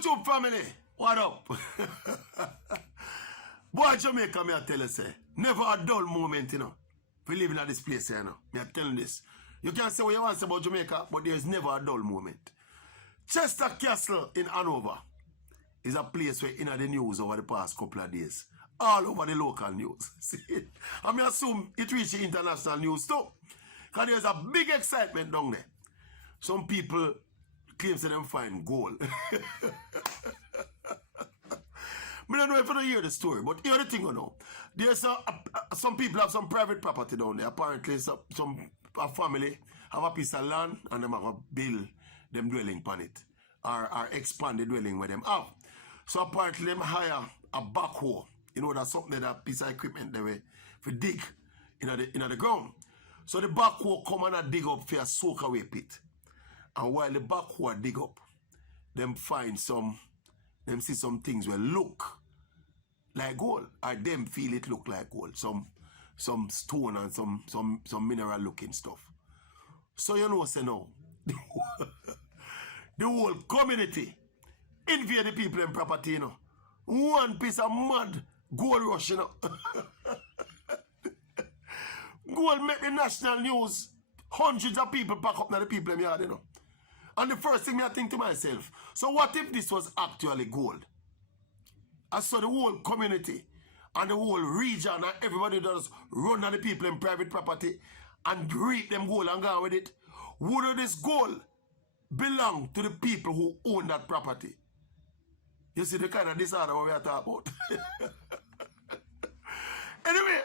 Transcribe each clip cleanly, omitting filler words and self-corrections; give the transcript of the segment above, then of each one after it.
YouTube family, what up? Boy, Jamaica, me I tell you, say, never a dull moment, you know. We live in this place here, you know. Me I tell you this. You can say what you want to say about Jamaica, but there's never a dull moment. Chester Castle in Hanover is a place where in the news over the past couple of days. All over the local news. See? I mean, assume it reached the international news too. Because there's a big excitement down there. Some people claim to them find gold. I don't know if you don't hear the story, but hear the thing you know. There's some people have some private property down there. Apparently, a family have a piece of land and them have a build them dwelling upon it. Or expand the dwelling where them have. So apparently them hire a backhoe. You know, that's something that piece of equipment they way for dig in the ground. So the backhoe come and dig up for a soak away pit. And while the backhoe dig up, them find them see some things where look like gold, or them feel it look like gold. Some stone and some mineral looking stuff. So you know, say no, the whole community invade the people in property, you know. One piece of mud gold rush, you know. Gold make the national news. Hundreds of people pack up now the people in the yard, you know. And the first thing I think to myself, so what if this was actually gold? I saw the whole community and the whole region and everybody does run on the people in private property and reap them gold and go with it. Would this gold belong to the people who own that property? You see the kind of disorder we are talking about. Anyway,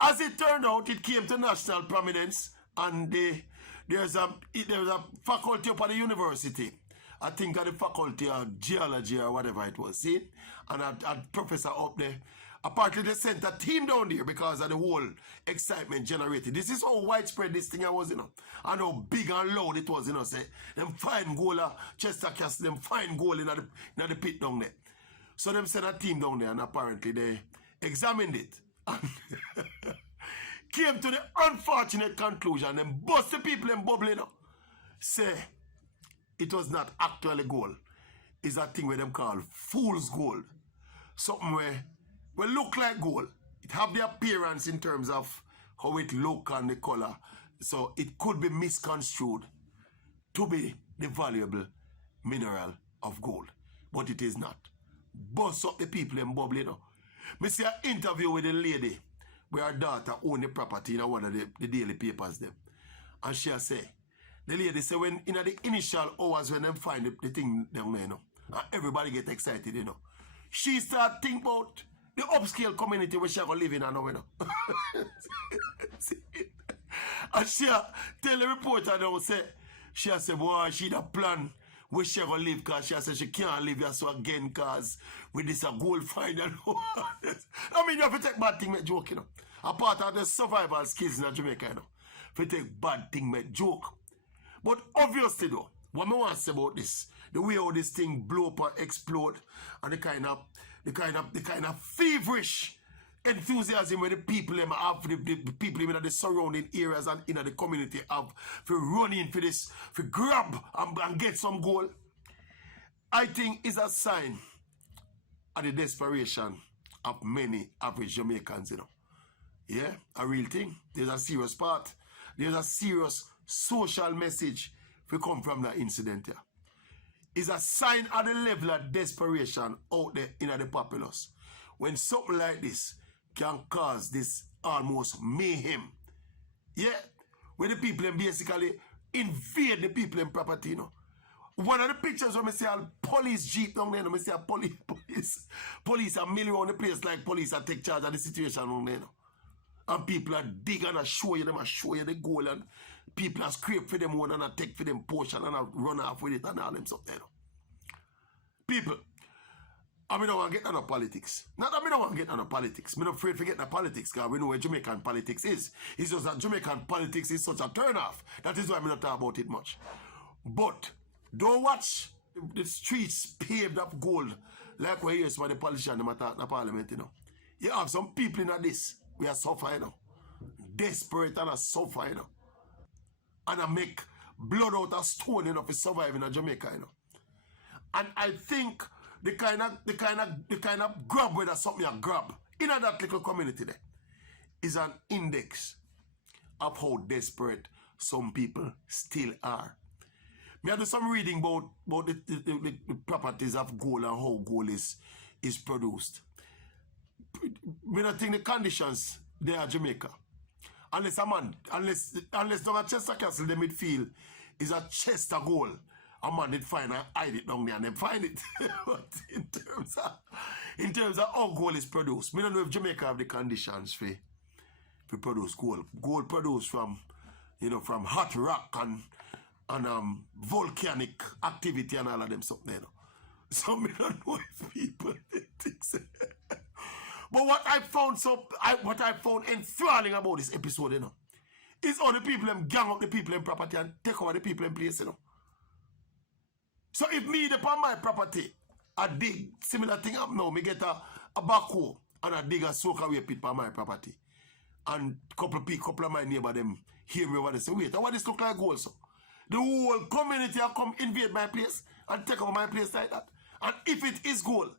as it turned out, it came to national prominence, and there's a faculty up at the university. I think at the faculty of geology or whatever it was, see? And a professor up there. Apparently they sent a team down there because of the whole excitement generated. This is how widespread this thing was, you know. And how big and loud it was, you know. Say, them find gold, Chester Castle, them find gold in the pit down there. So them sent a team down there and apparently they examined it. And came to the unfortunate conclusion, them bust the people in bubbling up. Say, it was not actually gold. It's a thing where them call fool's gold. Something where look like gold. It have the appearance in terms of how it look and the color. So it could be misconstrued to be the valuable mineral of gold. But it is not. Bust up the people in bubbling up. Me see an interview with a lady where her daughter owned the property in one of the daily papers them. And she say, the lady say when in the initial hours when them find the thing down there, you know, and everybody get excited, you know. She start think about the upscale community where she gonna live in and you know. And she tell the reporter now say, she say, boy, she the plan where she gonna live because she said she can't live here so again because with this a gold find and I mean you have to take bad thing make joke, you know. A part of the survival skills in Jamaica, you know. If you take bad thing make joke. But obviously though, what I want to say about this, the way how this thing blow up and explode and the kind of feverish enthusiasm where the people them have, the people in the surrounding areas and in the community have for running for this, for grab and get some gold, I think is a sign of the desperation of many average Jamaicans, you know. Yeah, a real thing. There's a serious part. There's a serious social message if come from that incident here. It's a sign of the level of desperation out there in the populace. When something like this can cause this almost mayhem. Yeah, where the people basically invade the people in property, you know. One of the pictures when I see a police jeep down there, I see a police are milling around the place like police are take charge of the situation down there, you know. And people are digging and show you the gold and people are scrape for them one and I take for them portion and I run off with it and all them stuff there. People, I don't want to get into politics. Not that I don't want to get into politics. I'm not afraid to get into politics because we know where Jamaican politics is. It's just that Jamaican politics is such a turn-off. That is why I'm not talking about it much. But don't watch the streets paved of gold like we hear some of the politicians in the parliament, you know. You have some people in this. We are suffering, you know. Desperate and a suffer, you know. And I make blood out of stone, you know, for surviving in Jamaica, you know. And I think the kind of grab where there's something you grab in that little community there is an index of how desperate some people still are. Me do some reading about the properties of gold and how gold is produced. Me don't think the conditions there are Jamaica. Unless a man, unless down at Chester Castle, they might feel is a chest of gold. A man did find and hide it down there and then find it. But in terms of how gold is produced, me don't know if Jamaica have the conditions for produce gold. Gold produced from, from hot rock and volcanic activity and all of them something, So me don't know if people think so. But what I found enthralling about this episode, is all the people them gang up the people in property and take over the people in place, So if me upon my property, I dig similar thing up now, me get a backhoe and I dig a soak away pit on my property. And couple of my neighbor them hear me over they say, wait, what this look like gold, so? The whole community will come invade my place and take over my place like that. And if it is gold,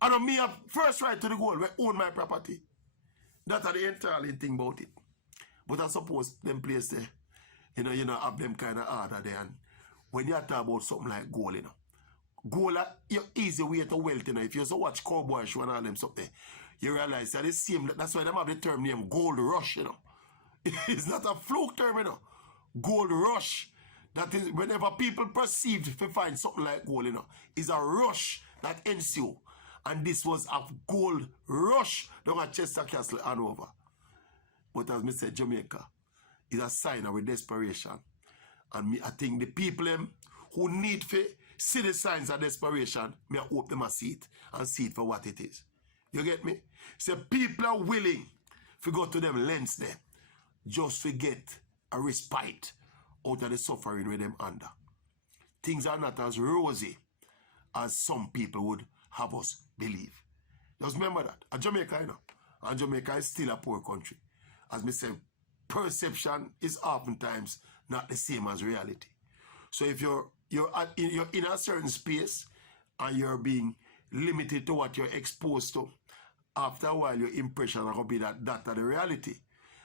and me have first right to the gold, we own my property. That's the entire thing about it. But I suppose them place there, have them kind of order there. And when you talk about something like gold, gold is your easy way to wealth, If you so watch Cowboy Show and all them something, you realize that it's the same. That's why they have the term name gold rush, It's not a fluke term, Gold rush. That is, whenever people perceive to find something like gold, is a rush that ensue. And this was a gold rush down at Chester Castle, HANOVER. But as me said, Jamaica is a sign of desperation. And I think the people who need to see the signs of desperation, I hope them see it and see it for what it is. You get me? So people are willing to go to them lengths there just to get a respite out of the suffering with them under. Things are not as rosy as some people would have us believe. Just remember that. And Jamaica, and Jamaica is still a poor country. As me say, perception is oftentimes not the same as reality. So if you're in a certain space and you're being limited to what you're exposed to, after a while your impression will be that that's the reality.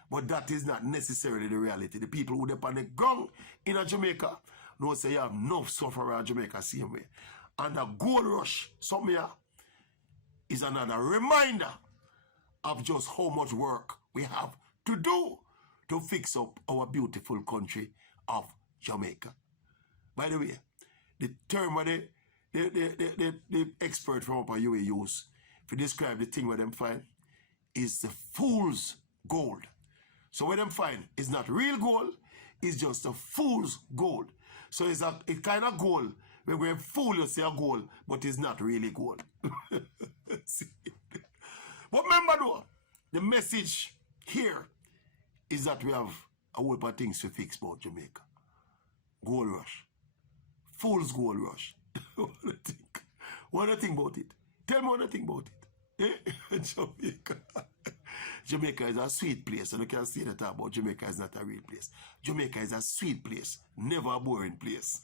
But that is not necessarily the reality. The people who depend on the ground in Jamaica know say you have no sufferer in Jamaica same way. And the gold rush, something here, is another reminder of just how much work we have to do to fix up our beautiful country of Jamaica. By the way, the term where the expert from up UA use to describe the thing where them find is the fool's gold. So what them find is not real gold, it's just a fool's gold. So it's kind of gold where we fool you say a gold, but it's not really gold. But remember though, the message here is that we have a whole lot of things to fix about Jamaica. Gold rush. Fool's gold rush. What do you think about it? Tell me what you think about it. Jamaica. Jamaica is a sweet place, and you can see that about Jamaica is not a real place. Jamaica is a sweet place, never a boring place.